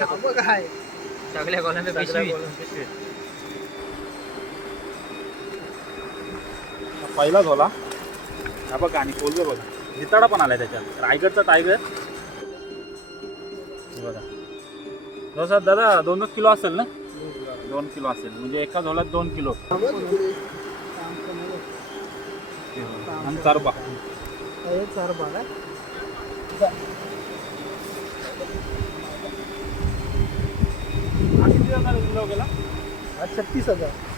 हा, बघ आहे. सगळ्या कॉलम पिशवी. पहिला झोला हा बघा आणि कोलबे बघा. जिताडा पण आलाय त्याच्यात. रायगडचा टायगर बघा. जसा दादा दोन किलो असेल ना? दोन किलो असेल. म्हणजे एका झोलात दोन किलो. आणि चारबा. हे चार बाग किती जाणार किलो गेला हा छत्तीस हजार.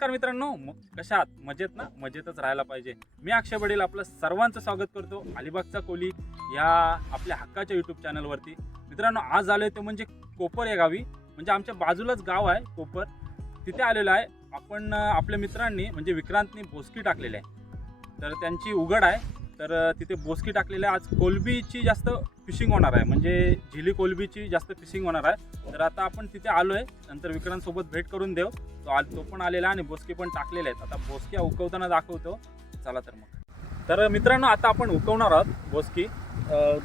नमस्कार मित्रांनो. म- कशा आहात? मजेत ना? मजेतच राहायला पाहिजे. मी अक्षय वडील आपलं सर्वांचं स्वागत करतो. अलिबागचा कोली या आपल्या हक्काच्या यूट्यूब चॅनलवरती मित्रांनो आज आलो ते म्हणजे कोपर या गावी. म्हणजे आमच्या बाजूलाच गाव आहे कोपर. तिथे आलेलो आहे. आपण आपल्या मित्रांनी म्हणजे विक्रांतनी बोसकी टाकलेली आहे. तर त्यांची उघड आहे. तर तिथे बोसकी टाकलेली आहे आज कोलबीची जास्त फिशिंग होणार आहे. म्हणजे झिली कोलबीची जास्त फिशिंग होणार आहे. तर आता आपण तिथे आलो आहे नंतर विक्रांतसोबत भेट करून देऊ. तो आ तो पण आलेला आहे आणि बोसके पण टाकलेले आहेत. आता बोसक्या उकवताना दाखवतो. चला तर मग. तर मित्रांनो आता आपण उकवणार आहोत बोसकी.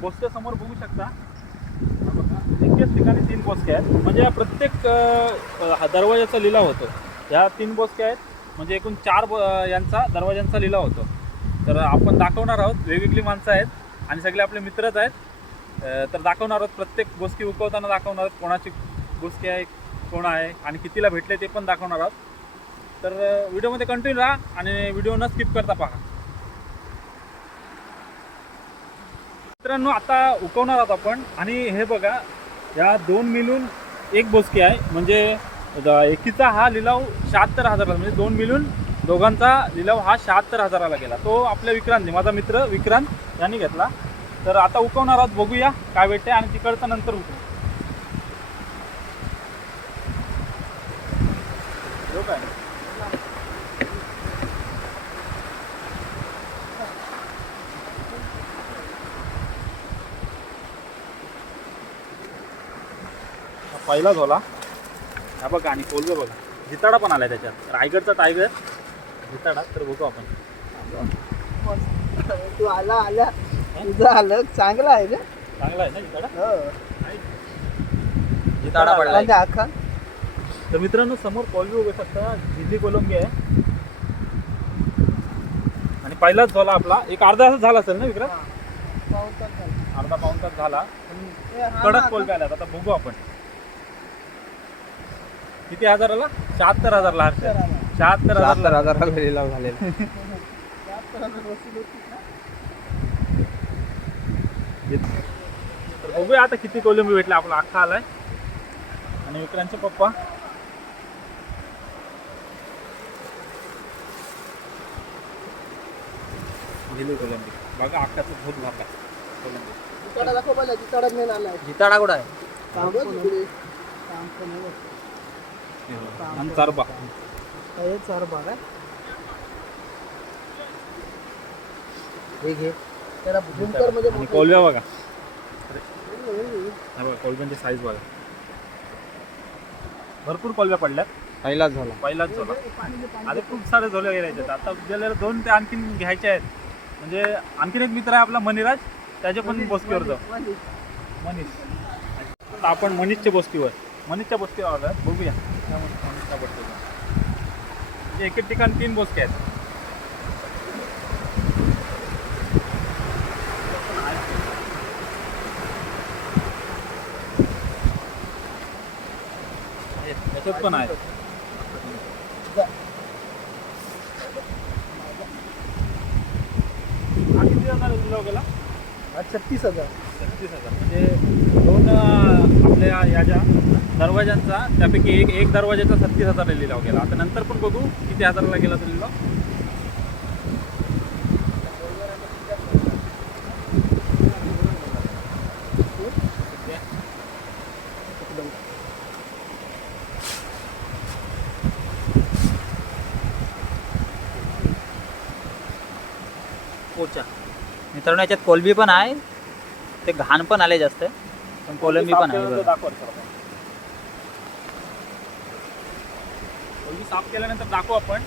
बोसक्या समोर बघू शकता. बघा, एकेच ठिकाणी तीन बोसक्या आहेत. म्हणजे या प्रत्येक हा दरवाजाचा लिलाव होतो. ह्या तीन बोसक्या आहेत. म्हणजे एकूण चार ब- यांचा दरवाजांचा लिलाव होतो. तर आपण दाखवणार आहोत वेगवेगळी माणसं आहेत आणि सगळे आपले मित्रच आहेत. तर दाखवणार आहोत प्रत्येक गोष्टी उकवताना दाखवणार आहोत कोणाची गोष्टी आहे कोण आहे आणि कितीला भेटले ते पण दाखवणार आहोत. तर व्हिडिओमध्ये कंटिन्यू राहा आणि व्हिडिओ न स्किप करता पहा. मित्रांनो आता उकवणार आहोत आपण आणि हे बघा या दोन मिलून एक बोसकी आहे. म्हणजे एकीचा हा लिलाव शहात्तर हजाराचा म्हणजे दोन मिलून दोघांचा लिलाव हा शहात्तर हजाराला गेला. तो आपल्या विक्रांतने माझा मित्र विक्रांत यांनी घेतला. तर आता उकवणार आहोत बघूया काय भेटते आणि तिकडचं नंतर उकवू. हो काय? पहिला झोला. हा बघा आणि कोलबे बघा. जिताडा पण आलाय त्याच्यात. रायगडचा टायगर जिताडा तर बघू आपण. तू आला आला. तुझं आलं. चांगलं आहे ना? चांगला आहे ना जिताडा हो. म्हणजे अख्खा तर मित्रांनो समोर कोलबी उभे शकता जिल्ली कोलंबी आहे. आणि पहिलाच झोला आपला. एक अर्धा तास झाला असेल ना विक्रम झालं. अर्धा पाऊन तास झाला. ए, हा ना, कडक कोलबी आल्यात. आता बघू आपण. किती हजाराला? शहात्तर हजारला हर्ष आला. शहात्तर हजार हजाराला लिलाव झालेला. शहात्तर हजार वसूल होती ना. तर बघूया आता किती कोलंबी भेटले आपला अख्खा आलाय. आणि विक्रांतचे पप्पा. दिली कोलंबी. बघा अख्खाचं भूत भरला. कोलंबी. जिताडा कुठं आहे? आहे. आणि चारबा हे चार आहे. हे घे. त्याला म्हणजे आणि मोठं कोलब्या बघा. हा कोलब्यांची साईज बघा. भरपूर कोलब्या पडल्यात. पहिलाच झाला. पहिलाच झोला. आधी खूप सारे झोले गेले आता गेलेले दोन ते आणखीन घ्यायचे आहेत. म्हणजे आणखीन एक मित्र आहे आपला मनिराज. त्याचे पण बोसकीवर जाऊ. मनीष. आता आपण मनीषच्या बोसकीवर मनीषच्या बोसकीवर आलो. बघूया. मनीषच्या बोसकीवर एक एक ठिकाणी तीन बोसके आहेत. त्याच्यात पण आहे. हा किती जाणार हा छत्तीस हजार. छत्तीस हजार. म्हणजे दोन आपल्या या ज्या दरवाज्यांचा त्यापैकी एक एक दरवाजाचा सत्तीस हजार लिलाव गेला आता नंतर पण बघू किती हजाराला गेला तो लिलाव पोचा. मित्रांनो याच्यात कोलबी पण आहे. ते घाण पण आले जास्त. पण कोलंबी पण आहे साफ केल्यानंतर बघा. दाखव सर आपण. कोलंबी साफ केल्यानंतर दाखवू आपण.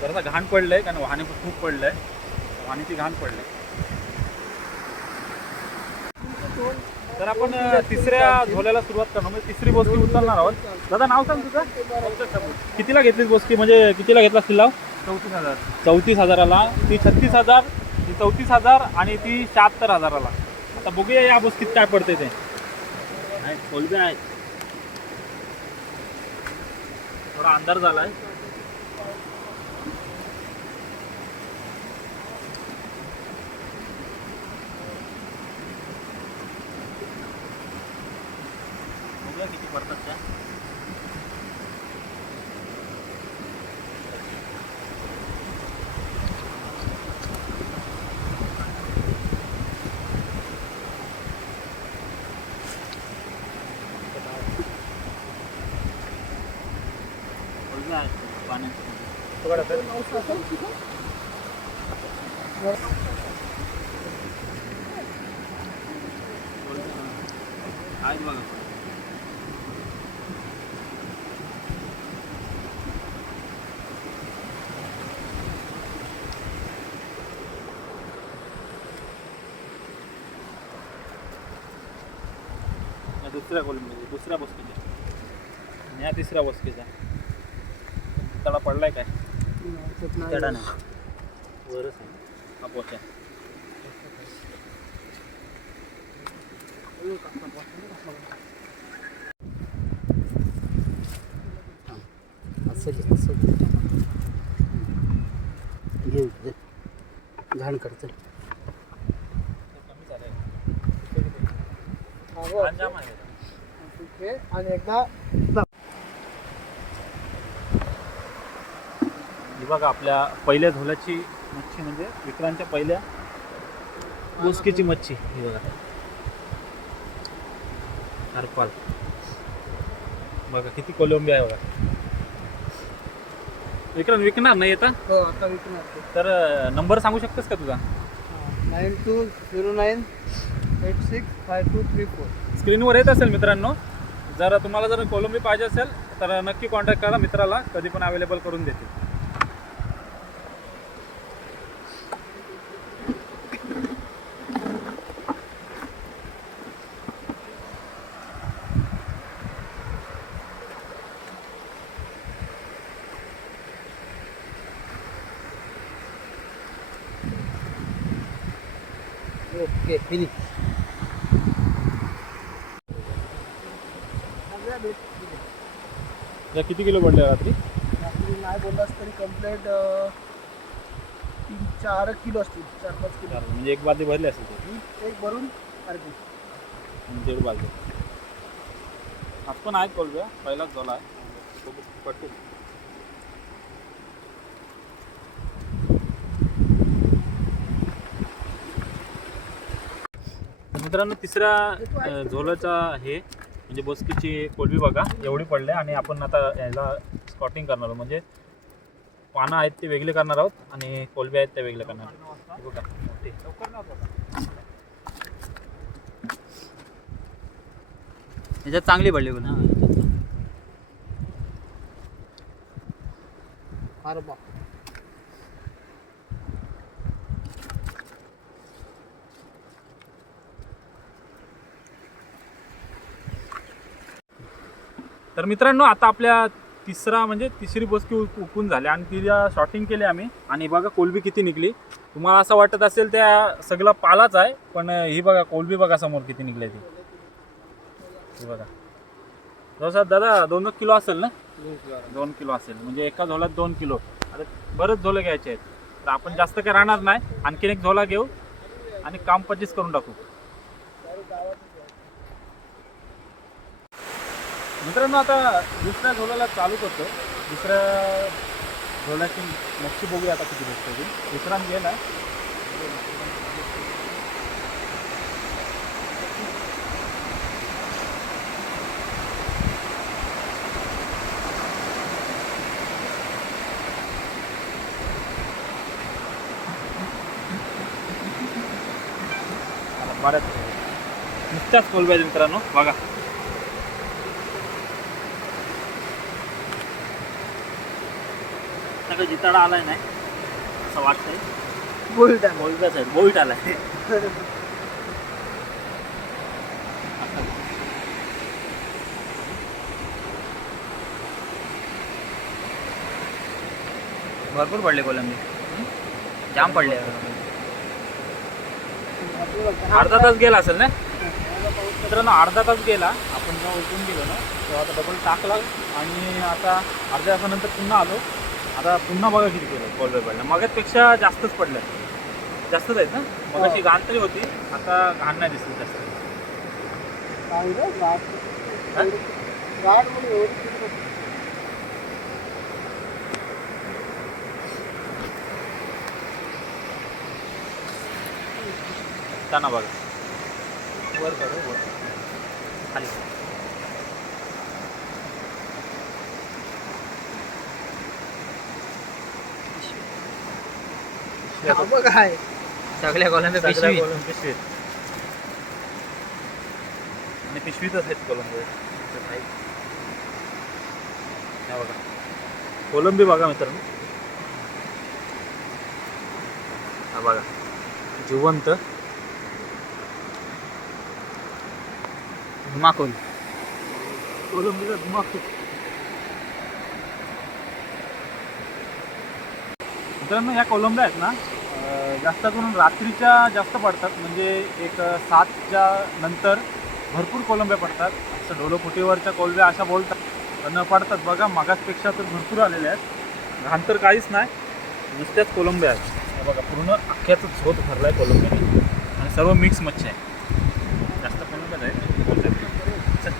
जरासा घाण पडलंय कारण वाहने पण खूप पडलंय. वाहनेची घाण पडलंय. तर आपण अं, तिसऱ्या झोल्याला सुरुवात करणार. म्हणजे तिसरी बोसकी उचलणार आहोत. दादा नाव सांग तुझं? कितीला घेतलीस बोसकी? म्हणजे कितीला घेतला किल्ला चौतीस हजार. चौतीस हजाराला. ती छत्तीस हजार ती चौतीस हजार आणि ती शहात्तर हजाराला. आता बघूया या बोसकीत काय पडते ते. नाही कोलबे आहे. थोडा अंधार झालाय. आहे किती पडतात त्या कोलबे आहेत पाण्यात आहेत बघा या दुसऱ्या कोलंबीच्या दुसऱ्या बसकीच्या या तिसऱ्या बसकीच्या त्याला पडलाय काय? तडा नाही. वरच हा पोचा. घेऊ घाण करते. आणि एकदा ही बघा आपल्या पहिल्या झोल्याची मच्छी म्हणजे विक्रांतच्या पहिल्या बोसकीची मच्छी. ही बघा. हरपाल बघा किती कोलंबी आहे बघा. विक्रांत विकणार नाही येता हो? आता विकणार ते. तर नंबर सांगू शकतोस का तुझा? Nine two zero nine eight six five two three four स्क्रीनवर येत असेल मित्रांनो. जर तुम्हाला जर कोलंबी पाहिजे असेल तर नक्की कॉन्टॅक्ट करा मित्राला. कधी पण अवेलेबल करून देतील. ओके फिनिश या किती किलो पडले रात्री? रात्री नाही बोललास तरी कम्प्लेट तीन चार किलो असतील चार पाच किलो. म्हणजे एक बादली भरली असेल ते. एक भरून अर्धी दीड बादली. आज पण आहेत कोलब्या पहिलाच झाला आहे. मित्रांनो तिसऱ्या अ, झोलाचा हे म्हणजे बोसकीची कोलबी बघा एवढी पडले आणि आपण आता याला स्कॉटिंग करणार आहोत. म्हणजे पानं आहेत ते वेगळे करणार आहोत आणि कोलबी आहेत त्या वेगळे करणार आहोत. हे बघा मोठी. याच्यात चांगली पडली बघा फार बा. तर मित्रांनो आता आपल्या तिसरा म्हणजे तिसरी बोसकी उकून झाली आणि तिला शॉटिंग केली आम्ही. आणि बघा कोलबी किती निघली. तुम्हाला असं वाटत असेल त्या सगळं पालाच आहे पण ही बघा कोलबी बघा समोर किती निघली ती. बघा. जवळपास दादा दोन किलो असेल ना? दोन किलो असेल. म्हणजे एका झोलात दोन किलो. आता बरेच झोले घ्यायचे आहेत. तर आपण जास्त काही राहणार नाही. आणखीन एक झोला घेऊ आणि काम पचीस करून टाकू. मित्रांनो आता दुसऱ्या झोल्याला चालू करतो दुसऱ्या झोल्याची मच्छी बघूया आता किती भेटतो ती विश्रांत घे ना. बऱ्याच नुसत्याच खोल पाहिजे मित्रांनो. बघा. सगळं जिताडा आलाय नाही असं वाटतंय. बोलता कोलब्याच आहे बोईट आलाय. भरपूर पडले कोलंबी जाम पडले. अर्धा तास गेला असेल ना? मित्रांनो अर्धा तास गेला. आपण जेव्हा उठून गेलो ना तेव्हा आता डबल टाकला आणि आता अर्ध्या तासानंतर पुन्हा आलो. आता पुन्हा बघा किती केलं कोलबे पडलं मगाचपेक्षा जास्तच पडलं. जास्तच आहेत ना? मग अशी घाण तरी होती आता घाण नाही दिसली जास्त. हा? त्यांना बघा. वर करू वर. खाली. काय? सगळ्या पिशवी पिशवीत. आणि पिशवीतच आहेत कोलंबी हे बघा. कोलंबी बघा मित्रांनो. हा बघा. जिवंत. धुमाकूल. कोलंबीचा धुमाकूळ मित्रांनो ह्या कोलंब्या आहेत ना जास्त करून रात्रीच्या जास्त पडतात. म्हणजे एक सातच्या नंतर भरपूर कोलंब्या पडतात. असं ढोलोफुटीवरच्या कोलंब्या अशा बोलतात. पण पडतात. बघा मागासपेक्षा तर भरपूर आलेल्या आहेत. घाण तर काहीच नाही. नुसत्याच कोलंब्या आहेत. बघा पूर्ण अख्ख्याचं झोत भरला आहे कोलंब्याने. आणि सर्व मिक्स मच्छी आहे जास्त कोलंब्याच आहे बोलतात चल.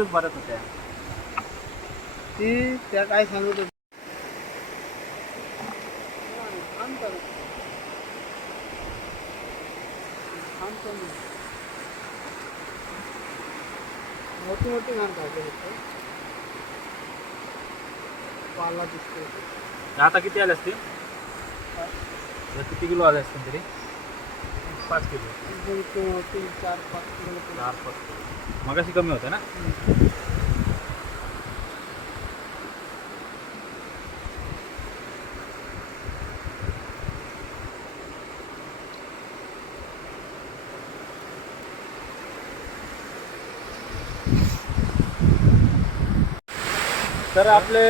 पिशवीतच बऱ्याच होत्या ती त्या काय सांगत होत्या? कमी. मोठी मोठी घाण फक्त. पाला दिसतो आता किती आले असतील किती किलो आले असतील तरी पाच किलो. दोन किलो तीन चार पाच किलो. चार पाच किलो मगाशी कमी होते ना? तर आपले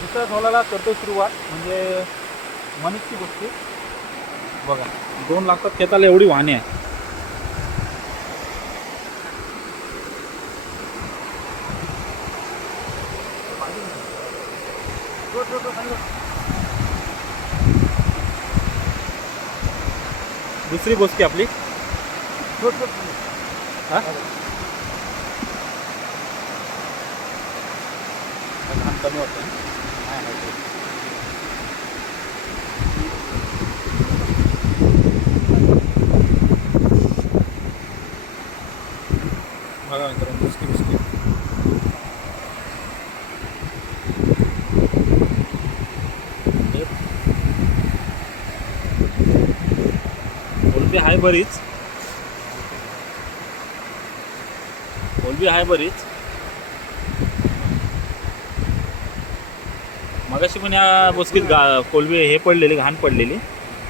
दुसऱ्या झोलाला करतो सुरुवात म्हणजे मनीषची गोष्टी बघा. दोन लागतात खेताला एवढी वाहने आहे दुसरी बोसकी आपली. हा? आहे बरीच. कोलबी आहे बरीच. मगाशी पण या बसकीत गा कोलबी हे पडलेली घाण पडलेली.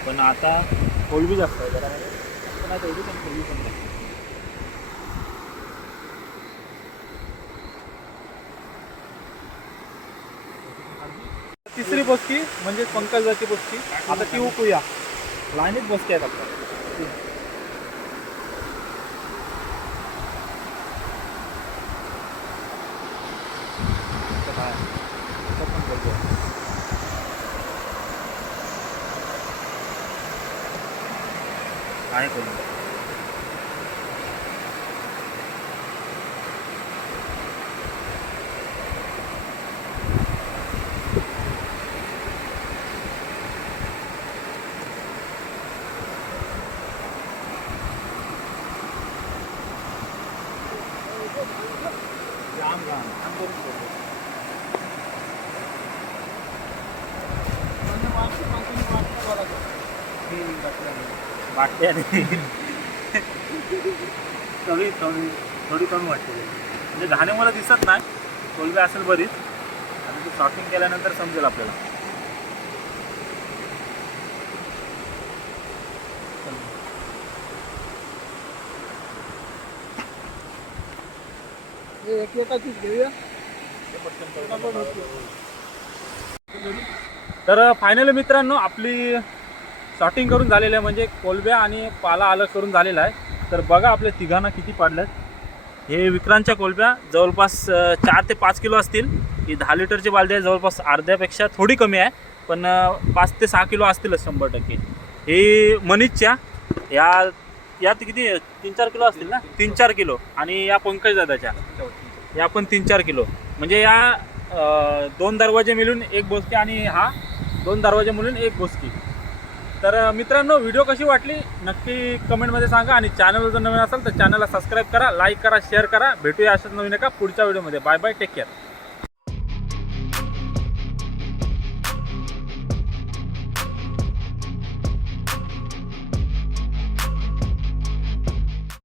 पण आता कोलबी जास्त आहे जरा. पण आता एवढी पण कोलबी पण नाही. तिसरी बसकी म्हणजे पंकजाची बसकी. आता ती उकूया लाईनीत बसकी आहेत आपल्या आहे कोणी घाण घाण वाटते थोडी थोडी थोडी कमी वाटते म्हणजे घाणे मला दिसत नाही कोलबी असेल बरीच आणि ती शॉकिंग केल्यानंतर समजेल आपल्याला घेऊया तर फायनल मित्रांनो आपली शॉटिंग करून झालेली आहे म्हणजे कोलब्या आणि पाला अलग करून झालेला आहे. तर बघा आपल्या तिघांना किती पाडल्यात. हे विक्रांतच्या कोलब्या जवळपास चार ते पाच किलो असतील. ही दहा लिटरची बालदी आहे जवळपास अर्ध्यापेक्षा थोडी कमी आहे. पण पाच ते सहा किलो असतीलच शंभर टक्के. हे मनीषच्या या यात किती तीन चार किलो असतील ना? तीन चार किलो. आणि या पंकज दादाच्या. या पण तीन चार किलो. म्हणजे या अं, दोन दरवाजे मिळून एक बोसकी आणि हा दोन दरवाजे मिळून एक बोसकी. तर अं, मित्रांनो व्हिडिओ कशी वाटली? नक्की कमेंटमध्ये सांगा आणि चॅनल जर नवीन असेल तर चॅनलला सबस्क्राईब करा लाईक करा शेअर करा. भेटूया अशाच नवीन एका पुढच्या व्हिडिओमध्ये. Bye bye take care.